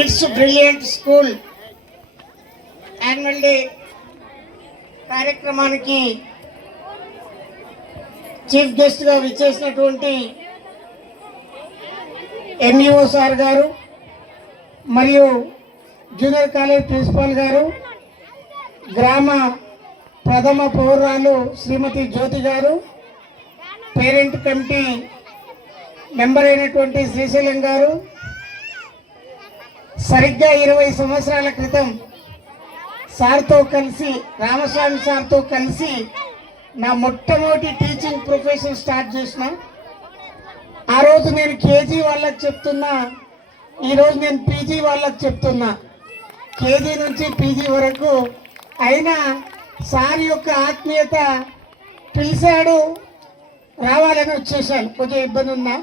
It's brilliant school annual day కార్యక్రమానికి chief గెస్ట్గా విచ్చేసినటువంటి ఎంఈఓ సార్ గారు మరియు జూనియర్ కాలేజ్ ప్రిన్సిపాల్ గారు, గ్రామ ప్రథమ పౌరాలు శ్రీమతి జ్యోతి గారు, పేరెంట్ కమిటీ మెంబర్ అయినటువంటి శ్రీశైలం గారు, సరిగ్గా 20 సంవత్సరాల క్రితం సార్తో కలిసి, రామస్వామి సార్తో కలిసి నా మొట్టమొదటి టీచింగ్ ప్రొఫెషన్ స్టార్ట్ చేసిన. ఆ రోజు నేను కేజీ వాళ్ళకి చెప్తున్నా, ఈరోజు నేను పీజీ వాళ్ళకి చెప్తున్నా. కేజీ నుంచి పీజీ వరకు అయినా సార్ యొక్క ఆత్మీయత, పిలిచాడు రావాలని వచ్చేసాను. కొంచెం ఇబ్బంది ఉన్నా,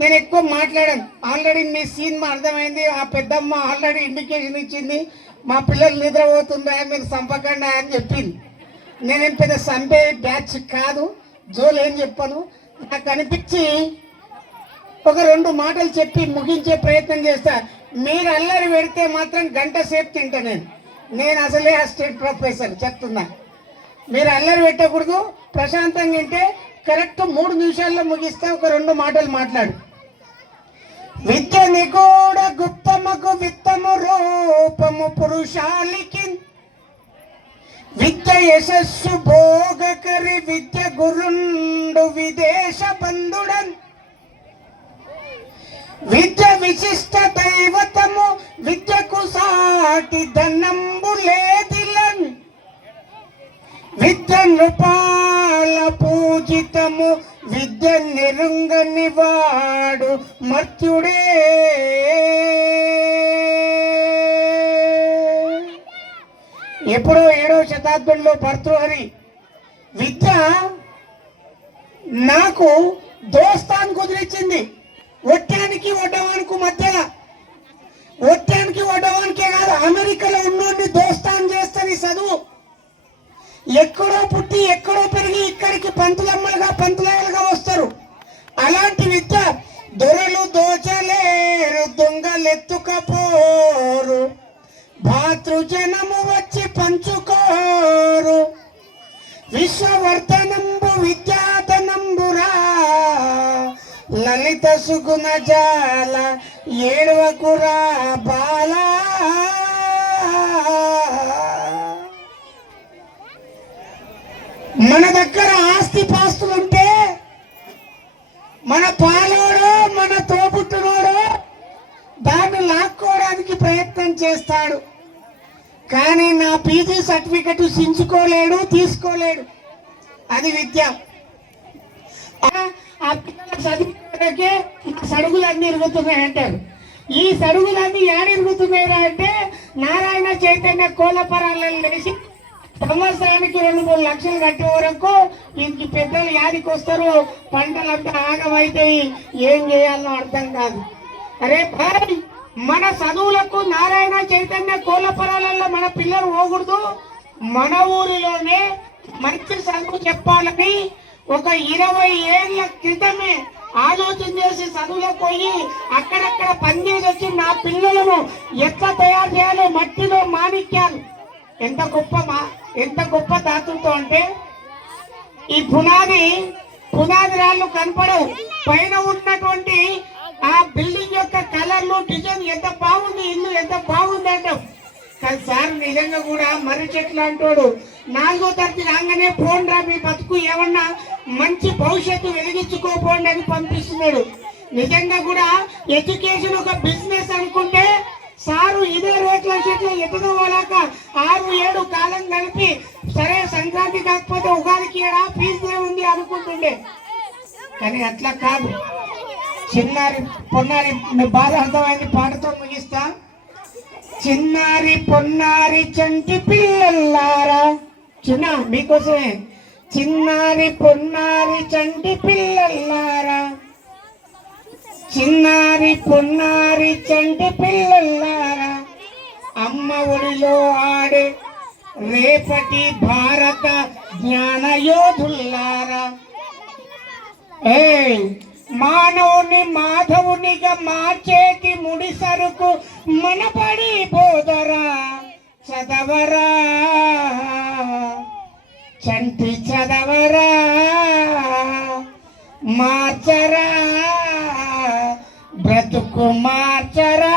నేను ఎక్కువ మాట్లాడాను. ఆల్రెడీ మీ సినిమా అర్థమైంది. ఆ పెద్దమ్మ ఆల్రెడీ ఇండికేషన్ ఇచ్చింది, మా పిల్లలు నిద్రపోతుందా మీరు చంపకండి అని చెప్పింది. నేనేం పెద్ద సంపే బ్యాచ్ కాదు, జోలు ఏం చెప్పాను. నాకు అనిపించి ఒక 2 మాటలు చెప్పి ముగించే ప్రయత్నం చేస్తా. మీరు అల్లరి పెడితే మాత్రం గంట సేపు తింటా. నేను అసలే అసిస్టెంట్ ప్రొఫెసర్ చెప్తున్నా. మీరు అల్లరి పెట్టకూడదు, ప్రశాంతంగా వింటే కరెక్ట్ 3 నిమిషాల్లో ముగిస్తా. ఒక 2 మాటలు మాట్లాడు. విద్య నిగూఢ గుప్తమగు విత్తము రూపము పురుషాలికి, విద్య యశస్సు భోగకరి విద్య గురుండు విదేశ బంధుడన్, విద్య విశిష్ట దైవతము విద్యకు సాటి ధనంబు లేదిలన్, విద్య నృపాల పూజితము విద్య నిరుంగని వాడు మర్త్యుడే. ఎప్పుడో 7వ శతాబ్దంలో భర్తృహరి విద్య నాకు దోస్తాను కుదిరించింది. ఒట్టానికి వడ్డవానికి మధ్యలో, ఒట్టానికి వడ్డవానికే కాదు, అమెరికాలో ఉన్నోడిని దోస్తాను చేస్తుంది చదువు. ఎక్కడో పుట్టి ఎక్కడో పెరిగి ఇక్కడికి పంతులమ్మలుగా వస్తారు. అలాంటి విద్య దొరలు దోచలేరు, దొంగలెత్తుకపోరు, భాతృజనము వచ్చి పంచుకోరు, విశ్వవర్ధనంబు విద్యాధనంబురా, లలిత సుగుణ జాల ఏడవకురా బాలా. మన దగ్గర ఆస్తి పాస్తులుంటే మన పాలోడో మన తోబుట్టునోడో దాన్ని లాక్కోవడానికి ప్రయత్నం చేస్తాడు. కానీ నా పీజీ సర్టిఫికెట్ సించుకోలేడు, తీసుకోలేడు. అది విద్య. ఆ పిల్లల చదివికే సడుగులన్నీ ఇరుగుతున్నాయి అంటారు. ఈ సడుగులన్నీ ఏడిరుగుతున్నాయి అంటే నారాయణ చైతన్య కోలపరాలను లేచి సంవత్సరానికి 2-3 లక్షలు కట్టే వరకు ఇంక పెద్దలు యాదికి వస్తారు, పంటలంతా ఆగమైతాయి, ఏం చేయాలో అర్థం కాదు. అరే భాయ్, మన చదువులకు నారాయణ చైతన్య కోలపరాలలో మన పిల్లలు పోకూడదు. మన ఊరిలోనే మంచి చదువు చెప్పాలని ఒక 20 ఏళ్ల క్రితమే ఆలోచన చేసి చదువులకు పోయి అక్కడక్కడ పనిచేసి వచ్చి నా పిల్లలను ఎట్లా తయారు చేయాలో, మట్టిలో మాణిక్యాలు. ఎంత గొప్ప ధాతులతో అంటే ఈ పునాది రాళ్ళు కనపడవు, పైన ఉన్నటువంటి ఆ బిల్డింగ్ యొక్క కలర్లు, డిజైన్ ఎంత బాగుంది, ఇల్లు ఎంత బాగుంది అంటాం. కానీ సార్ నిజంగా కూడా మర్రి చెట్లు అంటాడు. 4వ తరగతి రాగానే ఫోన్ రా, మీ బతుకు ఏమన్నా మంచి భవిష్యత్తు వెలిగించుకోపోండి అని పంపిస్తున్నాడు. నిజంగా కూడా ఎడ్యుకేషన్ ఒక బిజినెస్ అనుకుంటే సారు ఇదే రేట్ల చెట్లు ఎత్తుకోవాలాక 6-7 కాలం కలిపి, సరే సంక్రాంతి కాకపోతే ఉగాదికి ఏడా ఫీజు ఉంది అనుకుంటుండే. కానీ అట్లా కాదు. చిన్నారి పొన్నారి బాధ అర్థమైంది, పాటతో ముగిస్తా. చిన్నారి పొన్నారి చంటి పిల్లల్లారా, చిన్న మీకోసమే. చిన్నారి పొన్నారి చంటి పిల్లల్లారా, చిన్నారి పొన్నారి చంటి పిల్లల్లారా, అమ్మ ఒడిలో ఆడే రేపటి భారత జ్ఞానయోధుల్లారా. మానవుని మాధవునిగా మార్చేటి ముడి సరుకు మనపడి పోదరా చదవరా చంటి చదవరా మార్చరా బ్రతుకు మార్చరా